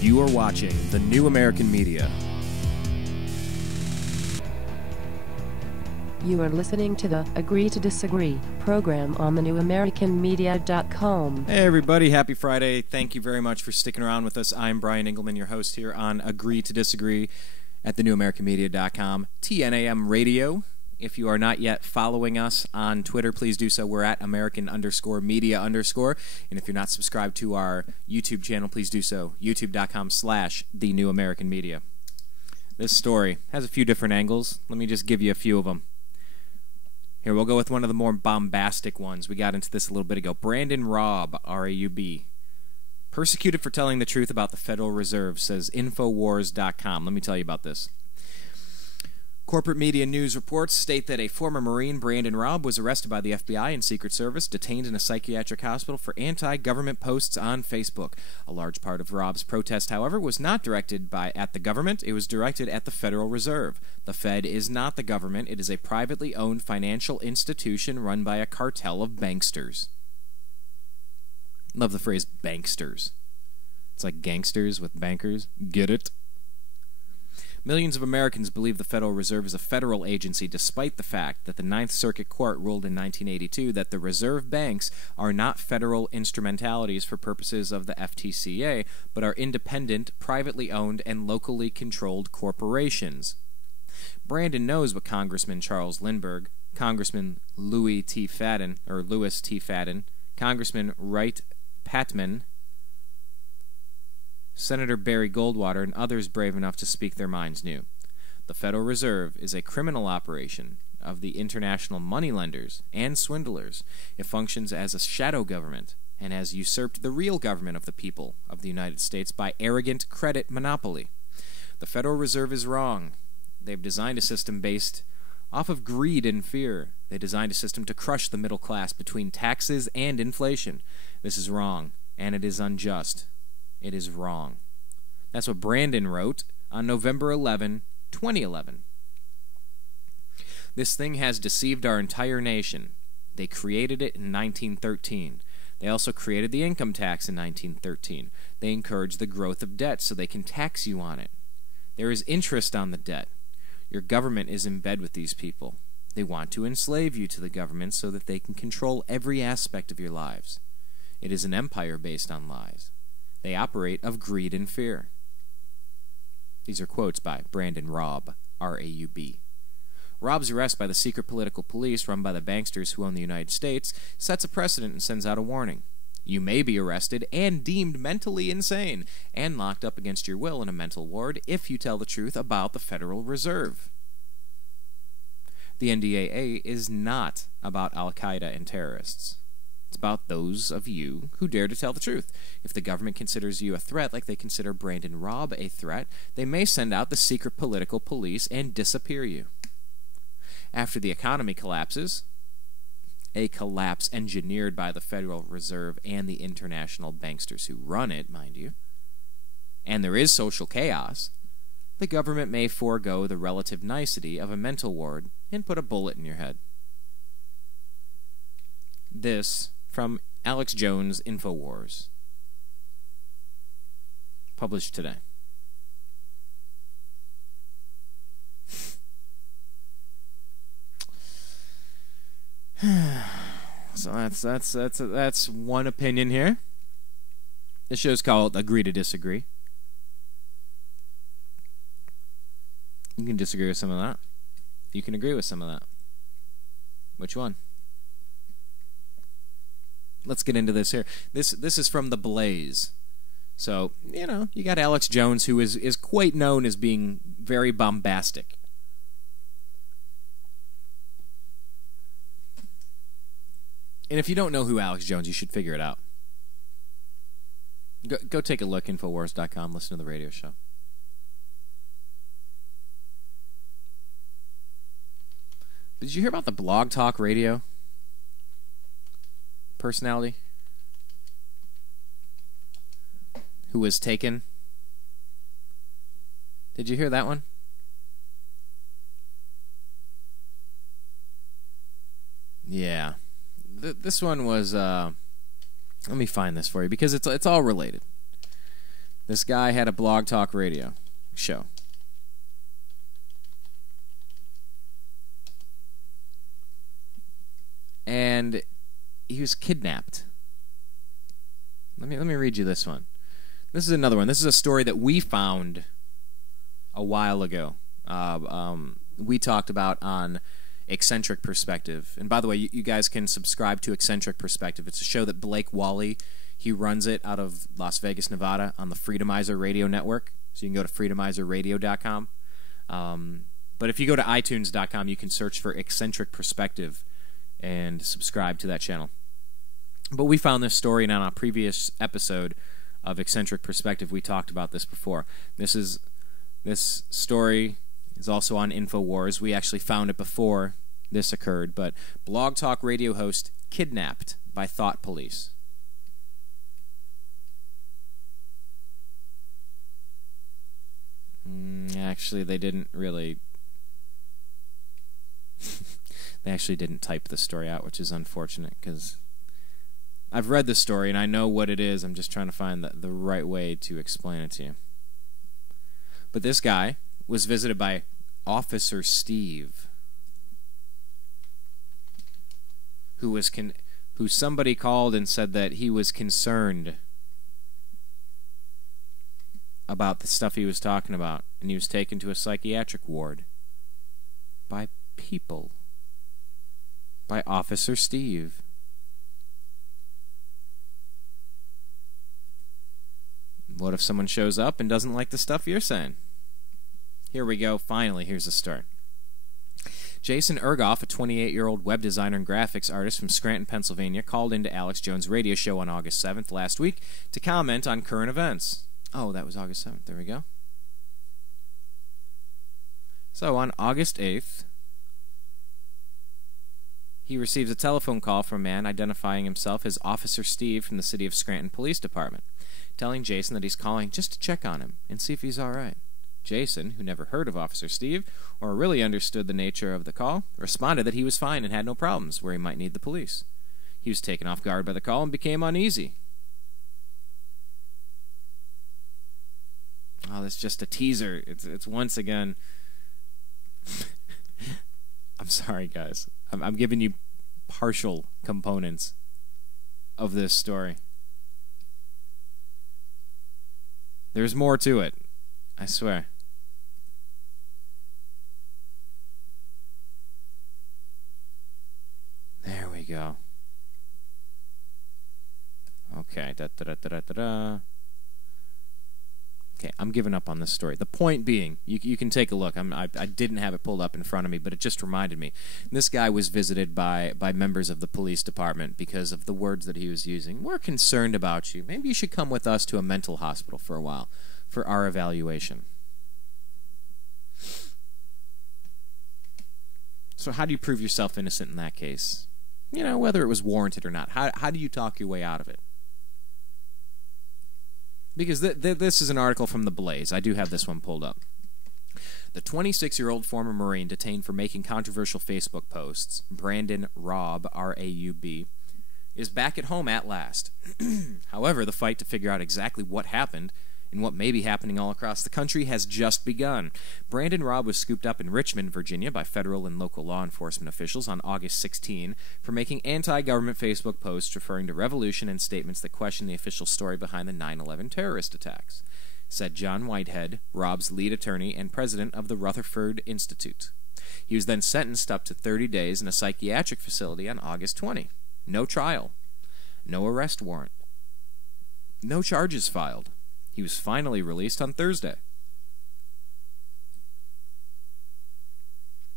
You are watching The New American Media. You are listening to the Agree to Disagree program on thenewamericanmedia.com. Hey everybody, happy Friday. Thank you very much for sticking around with us. I'm Brian Engelman, your host here on Agree to Disagree at thenewamericanmedia.com. TNAM Radio. If you are not yet following us on Twitter, please do so. We're at American_media_. And if you're not subscribed to our YouTube channel, please do so. YouTube.com/thenewamericanmedia. This story has a few different angles. Let me just give you a few of them. Here, we'll go with one of the more bombastic ones. We got into this a little bit ago. Brandon Raub, R-A-U-B. Persecuted for telling the truth about the Federal Reserve, says Infowars.com. Let me tell you about this. Corporate media news reports state that a former Marine, Brandon Raub, was arrested by the FBI and Secret Service, detained in a psychiatric hospital for anti-government posts on Facebook. A large part of Raub's protest, however, was not directed at the government. It was directed at the Federal Reserve. The Fed is not the government. It is a privately owned financial institution run by a cartel of banksters. Love the phrase banksters. It's like gangsters with bankers. Get it? Millions of Americans believe the Federal Reserve is a federal agency, despite the fact that the Ninth Circuit Court ruled in 1982 that the reserve banks are not federal instrumentalities for purposes of the FTCA, but are independent, privately owned, and locally controlled corporations. Brandon knows what Congressman Charles Lindbergh, Congressman Louis T. Fadden, Congressman Wright Patman, Senator Barry Goldwater, and others brave enough to speak their minds knew. The Federal Reserve is a criminal operation of the international moneylenders and swindlers. It functions as a shadow government and has usurped the real government of the people of the United States by arrogant credit monopoly. The Federal Reserve is wrong. They've designed a system based off of greed and fear. They designed a system to crush the middle class between taxes and inflation. This is wrong, and it is unjust. It is wrong. That's what Brandon wrote on November 11, 2011. This thing has deceived our entire nation. They created it in 1913. They also created the income tax in 1913. They encourage the growth of debt so they can tax you on it. There is interest on the debt. Your government is in bed with these people. They want to enslave you to the government so that they can control every aspect of your lives. It is an empire based on lies. They operate of greed and fear. These are quotes by Brandon Raub, R-A-U-B. Raub's arrest by the secret political police run by the banksters who own the United States sets a precedent and sends out a warning. You may be arrested and deemed mentally insane and locked up against your will in a mental ward if you tell the truth about the Federal Reserve. The NDAA is not about Al-Qaeda and terrorists. It's about those of you who dare to tell the truth. If the government considers you a threat like they consider Brandon Raub a threat, they may send out the secret political police and disappear you. After the economy collapses, a collapse engineered by the Federal Reserve and the international banksters who run it, mind you, and there is social chaos, the government may forego the relative nicety of a mental ward and put a bullet in your head. This from Alex Jones' Infowars, published today. So that's one opinion here. This show's called Agree to Disagree. You can disagree with some of that. You can agree with some of that. Which one? Let's get into this here. This is from The Blaze. So, you got Alex Jones, who is quite known as being very bombastic. And if you don't know who Alex Jones, you should figure it out. Go take a look, Infowars.com, listen to the radio show. Did you hear about the Blog Talk Radio personality who was taken? Did you hear that one? Yeah. This one was, let me find this for you, because it's all related. This guy had a blog talk radio show. And he was kidnapped. Let me read you this one. This is another one. This is a story that we found a while ago. We talked about on Eccentric Perspective. And by the way, you guys can subscribe to Eccentric Perspective. It's a show that Blake Wally, he runs it out of Las Vegas, Nevada on the Freedomizer Radio Network. So you can go to freedomizerradio.com. But if you go to iTunes.com, you can search for Eccentric Perspective and subscribe to that channel. But we found this story, and on a previous episode of Eccentric Perspective, we talked about this before. This story is also on InfoWars. We actually found it before this occurred. But Blog Talk Radio host kidnapped by thought police. Actually, they didn't really... They actually didn't type the story out, which is unfortunate, because I've read the story and I know what it is. I'm just trying to find the right way to explain it to you. But this guy was visited by Officer Steve, who somebody called and said that he was concerned about the stuff he was talking about, and he was taken to a psychiatric ward by people. By Officer Steve. What if someone shows up and doesn't like the stuff you're saying? Here we go. Finally, here's the start. Jason Ergoff, a 28-year-old web designer and graphics artist from Scranton, Pennsylvania, called into Alex Jones' radio show on August 7th last week to comment on current events. Oh, that was August 7th. There we go. So on August 8th, he receives a telephone call from a man identifying himself as Officer Steve from the City of Scranton Police Department, telling Jason that he's calling just to check on him and see if he's all right. Jason, who never heard of Officer Steve or really understood the nature of the call, responded that he was fine and had no problems where he might need the police. He was taken off guard by the call and became uneasy. Oh, that's just a teaser. It's once again... I'm sorry, guys. I'm giving you partial components of this story. There's more to it, I swear. There we go. Okay. Okay, I'm giving up on this story. The point being, you can take a look. I didn't have it pulled up in front of me, but it just reminded me. This guy was visited by members of the police department because of the words that he was using. We're concerned about you. Maybe you should come with us to a mental hospital for a while for our evaluation. So how do you prove yourself innocent in that case? You know, whether it was warranted or not. How do you talk your way out of it? Because this is an article from The Blaze. I do have this one pulled up. The 26-year-old former Marine detained for making controversial Facebook posts, Brandon Raub, R-A-U-B, is back at home at last. However, the fight to figure out exactly what happened and what may be happening all across the country has just begun. Brandon Raub was scooped up in Richmond, Virginia by federal and local law enforcement officials on August 16 for making anti-government Facebook posts referring to revolution and statements that question the official story behind the 9/11 terrorist attacks, said John Whitehead, Raub's lead attorney and president of the Rutherford Institute. He was then sentenced up to 30 days in a psychiatric facility on August 20. No trial. No arrest warrant. No charges filed. He was finally released on Thursday.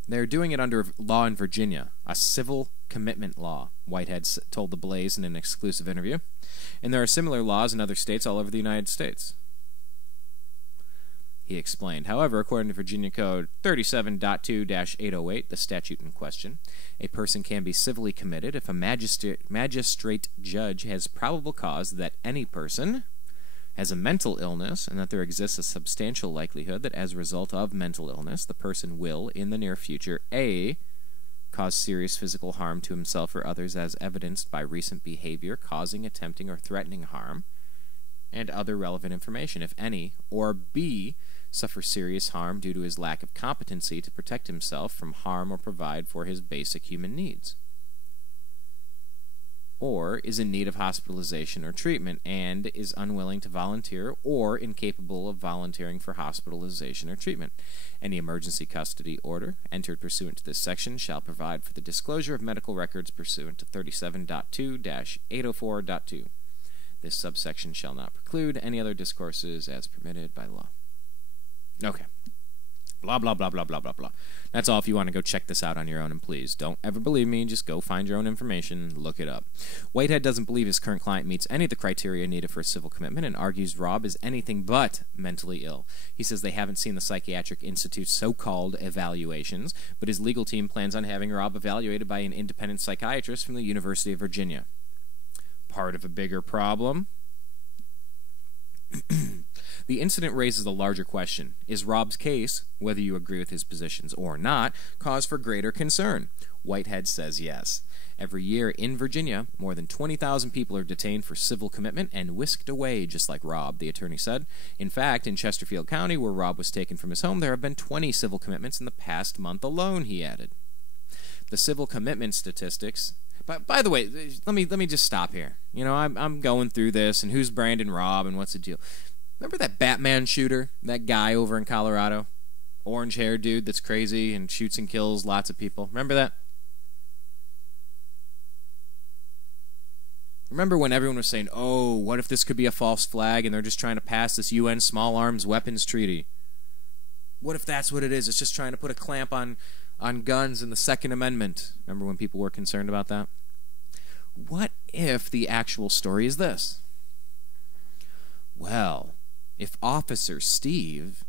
They're doing it under law in Virginia, a civil commitment law, Whitehead told The Blaze in an exclusive interview. And there are similar laws in other states all over the United States. He explained. However, according to Virginia Code 37.2-808, the statute in question, a person can be civilly committed if a magistrate judge has probable cause that any person has a mental illness and that there exists a substantial likelihood that as a result of mental illness, the person will, in the near future, A, cause serious physical harm to himself or others as evidenced by recent behavior causing, attempting, or threatening harm, and other relevant information, if any, or B, suffer serious harm due to his lack of competency to protect himself from harm or provide for his basic human needs, or is in need of hospitalization or treatment and is unwilling to volunteer or incapable of volunteering for hospitalization or treatment. Any emergency custody order entered pursuant to this section shall provide for the disclosure of medical records pursuant to 37.2-804.2. This subsection shall not preclude any other discourses as permitted by law. Okay. Blah, blah, blah, blah, blah, blah, blah. That's all if you want to go check this out on your own, and please, don't ever believe me. Just go find your own information, look it up. Whitehead doesn't believe his current client meets any of the criteria needed for a civil commitment and argues Raub is anything but mentally ill. He says they haven't seen the Psychiatric Institute's so-called evaluations, but his legal team plans on having Raub evaluated by an independent psychiatrist from the University of Virginia. Part of a bigger problem? The incident raises a larger question. Is Raub's case, whether you agree with his positions or not, cause for greater concern? Whitehead says yes. Every year in Virginia, more than 20,000 people are detained for civil commitment and whisked away, just like Raub, the attorney said. In fact, in Chesterfield County, where Raub was taken from his home, there have been 20 civil commitments in the past month alone, he added. The civil commitment statistics... By the way, let me just stop here. You know, I'm going through this, and who's Brandon Raub, and what's the deal? Remember that Batman shooter? That guy over in Colorado? Orange-haired dude that's crazy and shoots and kills lots of people. Remember that? Remember when everyone was saying, oh, what if this could be a false flag and they're just trying to pass this UN small arms weapons treaty? What if that's what it is? It's just trying to put a clamp on guns and the Second Amendment. Remember when people were concerned about that? What if the actual story is this? Well, if Officer Steve,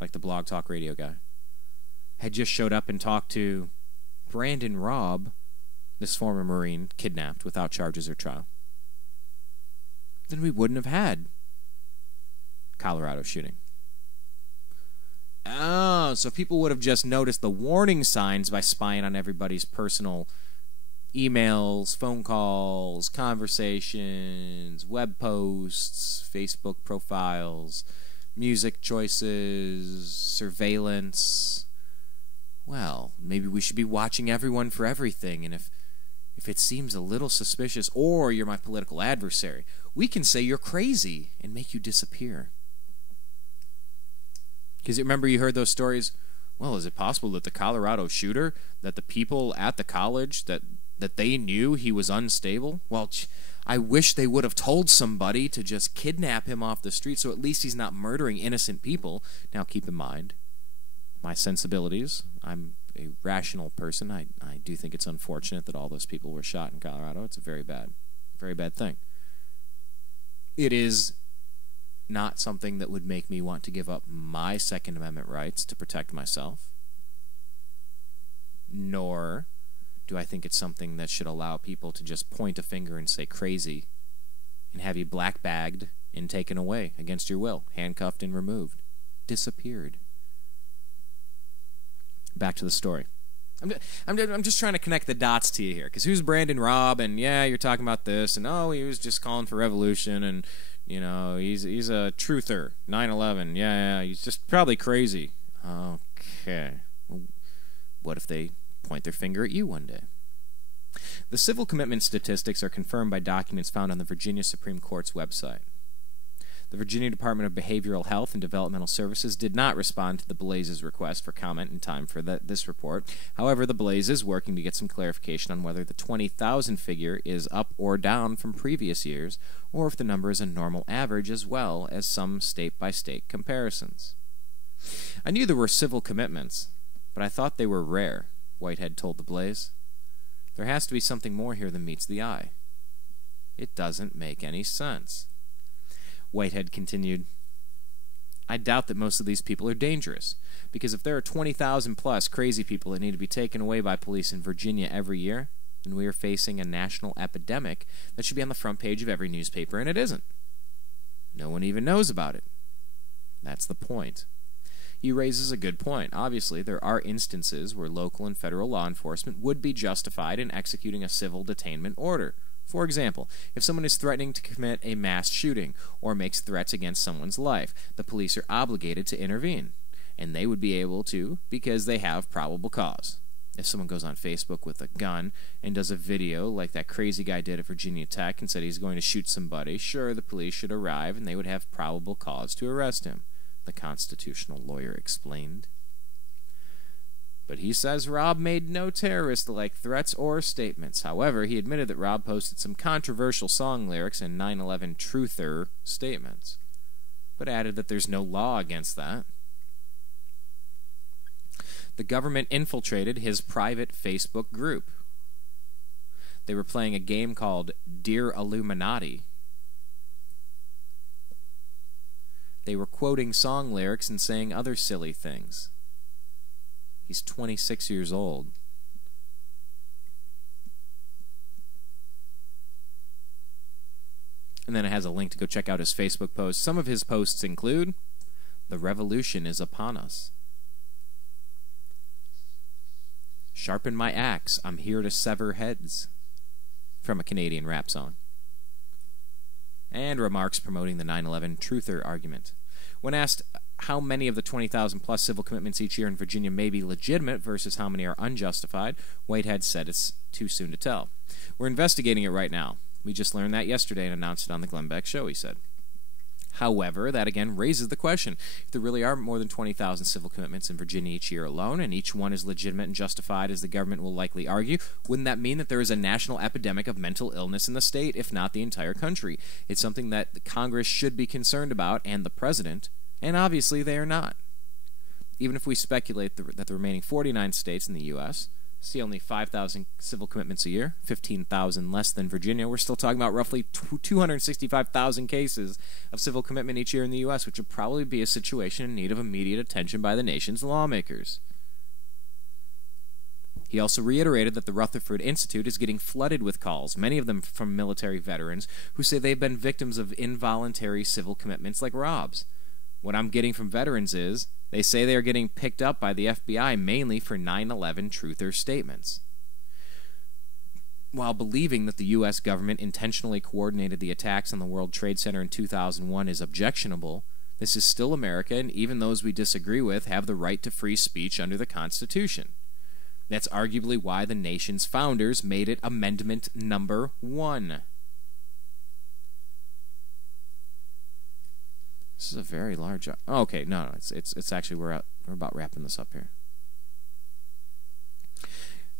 like the Blog Talk Radio guy, had just showed up and talked to Brandon Raub, this former Marine kidnapped without charges or trial, then we wouldn't have had Colorado shooting. Oh, so people would have just noticed the warning signs by spying on everybody's personal emails, phone calls, conversations, web posts, Facebook profiles, music choices, surveillance. Well, maybe we should be watching everyone for everything, and if it seems a little suspicious, or you're my political adversary, we can say you're crazy and make you disappear. Because remember you heard those stories, well, is it possible that the Colorado shooter, that the people at the college, that they knew he was unstable? Well, I wish they would have told somebody to just kidnap him off the street so at least he's not murdering innocent people. Now keep in mind, my sensibilities, I'm a rational person. I do think it's unfortunate that all those people were shot in Colorado. It's a very bad thing. It is not something that would make me want to give up my Second Amendment rights to protect myself, nor do I think it's something that should allow people to just point a finger and say crazy and have you black-bagged and taken away against your will, handcuffed and removed, disappeared. Back to the story. I'm just trying to connect the dots to you here, because who's Brandon Raub, and yeah, you're talking about this, and oh, he was just calling for revolution, and you know, he's a truther, 9/11, yeah, he's just probably crazy. Okay. Well, what if they point their finger at you one day? The civil commitment statistics are confirmed by documents found on the Virginia Supreme Court's website. The Virginia Department of Behavioral Health and Developmental Services did not respond to the Blaze's request for comment in time for this report. However, the Blaze is working to get some clarification on whether the 20,000 figure is up or down from previous years, or if the number is a normal average, as well as some state-by-state comparisons. I knew there were civil commitments, but I thought they were rare, Whitehead told the Blaze. There has to be something more here than meets the eye. It doesn't make any sense. Whitehead continued, I doubt that most of these people are dangerous, because if there are 20,000 plus crazy people that need to be taken away by police in Virginia every year, then we are facing a national epidemic that should be on the front page of every newspaper, and it isn't. No one even knows about it. That's the point. He raises a good point. Obviously, there are instances where local and federal law enforcement would be justified in executing a civil detainment order. For example, if someone is threatening to commit a mass shooting or makes threats against someone's life, the police are obligated to intervene, and they would be able to because they have probable cause. If someone goes on Facebook with a gun and does a video like that crazy guy did at Virginia Tech and said he's going to shoot somebody, sure, the police should arrive and they would have probable cause to arrest him, the constitutional lawyer explained. But he says Raub made no terrorist-like threats or statements. However, he admitted that Raub posted some controversial song lyrics and 9/11 truther statements, but added that there's no law against that. The government infiltrated his private Facebook group. They were playing a game called Dear Illuminati. They were quoting song lyrics and saying other silly things. He's 26 years old. And then it has a link to go check out his Facebook posts. Some of his posts include, "The revolution is upon us." "Sharpen my axe, I'm here to sever heads," from a Canadian rap song. And remarks promoting the 9/11 truther argument. When asked how many of the 20,000 plus civil commitments each year in Virginia may be legitimate versus how many are unjustified, Whitehead said it's too soon to tell. "We're investigating it right now. We just learned that yesterday and announced it on the Glenn Beck Show," he said. However, that again raises the question, if there really are more than 20,000 civil commitments in Virginia each year alone, and each one is legitimate and justified as the government will likely argue, wouldn't that mean that there is a national epidemic of mental illness in the state, if not the entire country? It's something that the Congress should be concerned about, and the President, and obviously they are not. Even if we speculate that the remaining 49 states in the U.S. see only 5,000 civil commitments a year, 15,000 less than Virginia, we're still talking about roughly 265,000 cases of civil commitment each year in the U.S., which would probably be a situation in need of immediate attention by the nation's lawmakers. He also reiterated that the Rutherford Institute is getting flooded with calls, many of them from military veterans, who say they've been victims of involuntary civil commitments like Raub's. "What I'm getting from veterans is, they say they are getting picked up by the FBI mainly for 9/11 truther statements." While believing that the U.S. government intentionally coordinated the attacks on the World Trade Center in 2001 is objectionable, this is still America, and even those we disagree with have the right to free speech under the Constitution. That's arguably why the nation's founders made it Amendment Number 1. This is a very large... Oh, okay, no, it's actually we're about wrapping this up here.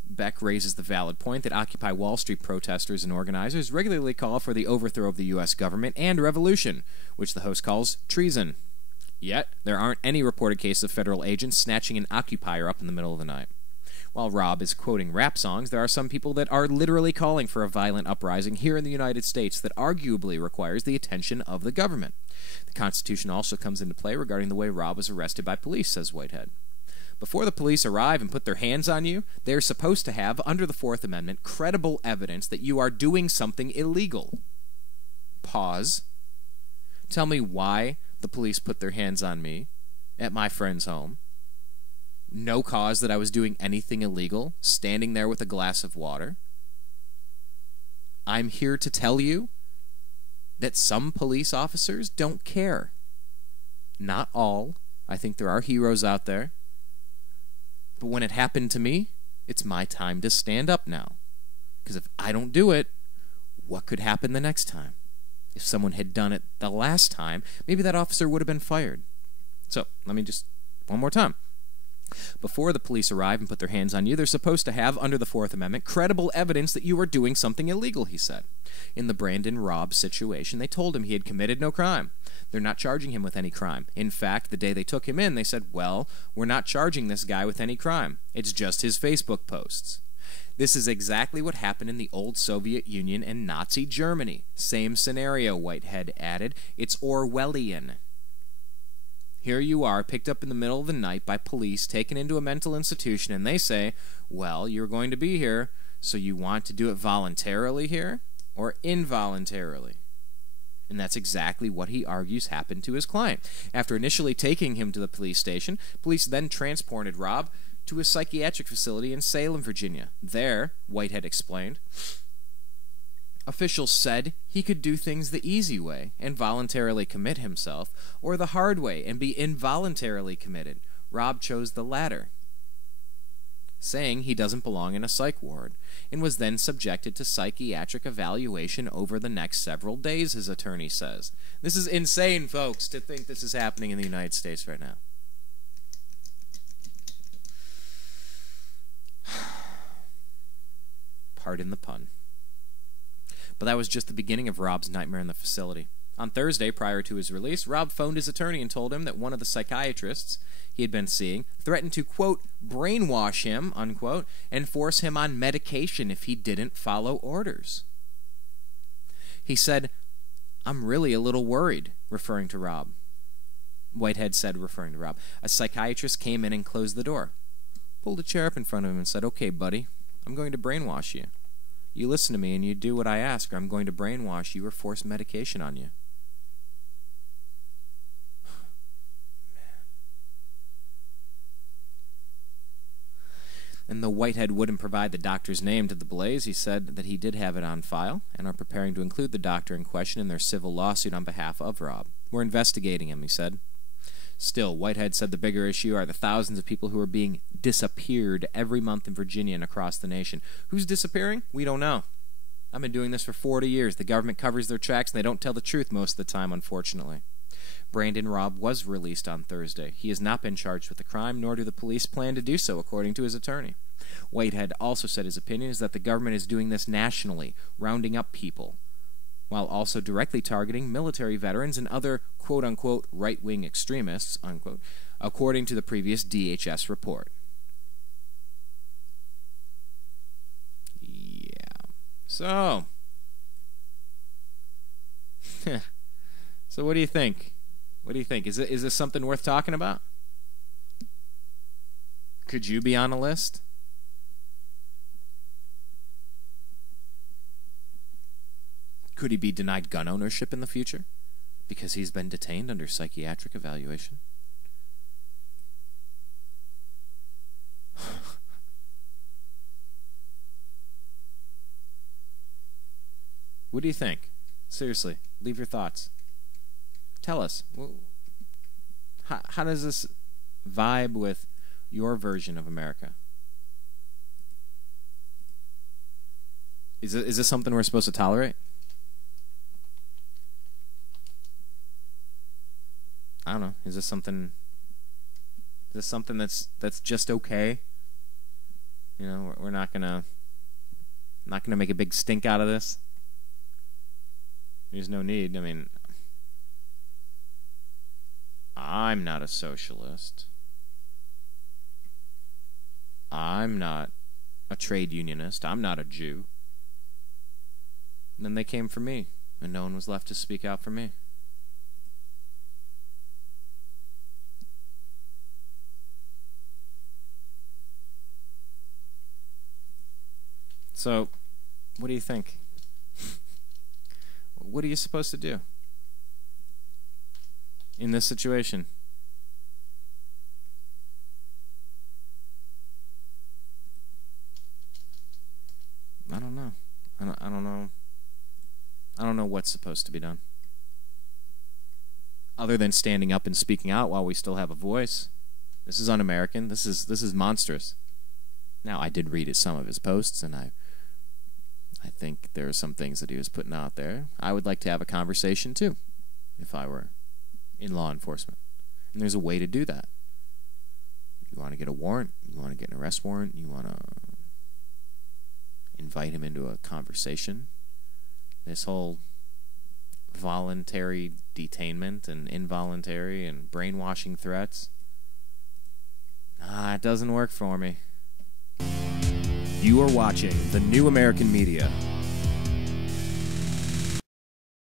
Beck raises the valid point that Occupy Wall Street protesters and organizers regularly call for the overthrow of the U.S. government and revolution, which the host calls treason. Yet, there aren't any reported cases of federal agents snatching an occupier up in the middle of the night. While Raub is quoting rap songs, there are some people that are literally calling for a violent uprising here in the United States that arguably requires the attention of the government. The Constitution also comes into play regarding the way Raub was arrested by police, says Whitehead. Before the police arrive and put their hands on you, they are supposed to have, under the Fourth Amendment, credible evidence that you are doing something illegal. Pause. Tell me why the police put their hands on me at my friend's home. No cause that I was doing anything illegal, standing there with a glass of water. I'm here to tell you that some police officers don't care. Not all. I think there are heroes out there. But when it happened to me, it's my time to stand up now. Because if I don't do it, what could happen the next time? If someone had done it the last time, maybe that officer would have been fired. So, let me just, one more time. Before the police arrive and put their hands on you, they're supposed to have, under the Fourth Amendment, credible evidence that you are doing something illegal, he said. In the Brandon Raub situation, they told him he had committed no crime. They're not charging him with any crime. In fact, the day they took him in, they said, well, we're not charging this guy with any crime. It's just his Facebook posts. This is exactly what happened in the old Soviet Union and Nazi Germany. Same scenario, Whitehead added. It's Orwellian. Here you are, picked up in the middle of the night by police, taken into a mental institution, and they say, well, you're going to be here, so you want to do it voluntarily here or involuntarily? And that's exactly what he argues happened to his client. After initially taking him to the police station, police then transported Raub to a psychiatric facility in Salem, Virginia. There, Whitehead explained, Officials said he could do things the easy way and voluntarily commit himself, or the hard way and be involuntarily committed. Raub chose the latter, saying he doesn't belong in a psych ward, and was then subjected to psychiatric evaluation over the next several days, his attorney says. This is insane, folks, to think this is happening in the United States right now. Pardon the pun. But that was just the beginning of Raub's nightmare in the facility. On Thursday, prior to his release, Raub phoned his attorney and told him that one of the psychiatrists he had been seeing threatened to, quote, brainwash him, unquote, and force him on medication if he didn't follow orders. He said, "I'm really a little worried," referring to Raub. Whitehead said, referring to Raub. A psychiatrist came in and closed the door, pulled a chair up in front of him and said, "Okay, buddy, I'm going to brainwash you. You listen to me and you do what I ask, or I'm going to brainwash you or force medication on you." And though Whitehead wouldn't provide the doctor's name to the Blaze, he said that he did have it on file and are preparing to include the doctor in question in their civil lawsuit on behalf of Raub. "We're investigating him," he said. Still, Whitehead said the bigger issue are the thousands of people who are being disappeared every month in Virginia and across the nation. Who's disappearing? We don't know. I've been doing this for 40 years. The government covers their tracks and they don't tell the truth most of the time, unfortunately. Brandon Raub was released on Thursday. He has not been charged with the crime, nor do the police plan to do so, according to his attorney. Whitehead also said his opinion is that the government is doing this nationally, rounding up people, while also directly targeting military veterans and other quote-unquote right-wing extremists, unquote, according to the previous DHS report. Yeah. So what do you think? What do you think? Is this something worth talking about? Could you be on a list? Could he be denied gun ownership in the future because he's been detained under psychiatric evaluation? What do you think? Seriously, leave your thoughts. Tell us. How does this vibe with your version of America? Is this something we're supposed to tolerate? I don't know. Is this something that's just okay? You know, we're not gonna make a big stink out of this. There's no need. I mean, I'm not a socialist. I'm not a trade unionist. I'm not a Jew. And then they came for me, and no one was left to speak out for me. So, what do you think? What are you supposed to do in this situation? I don't know. I don't know. I don't know what's supposed to be done, other than standing up and speaking out while we still have a voice. This is un-American. This is monstrous. Now, I did read some of his posts, and I think there are some things that he was putting out there. I would like to have a conversation, too, if I were in law enforcement. And there's a way to do that. You want to get a warrant. You want to get an arrest warrant. You want to invite him into a conversation. This whole voluntary detainment and involuntary and brainwashing threats, it doesn't work for me. You are watching The New American Media.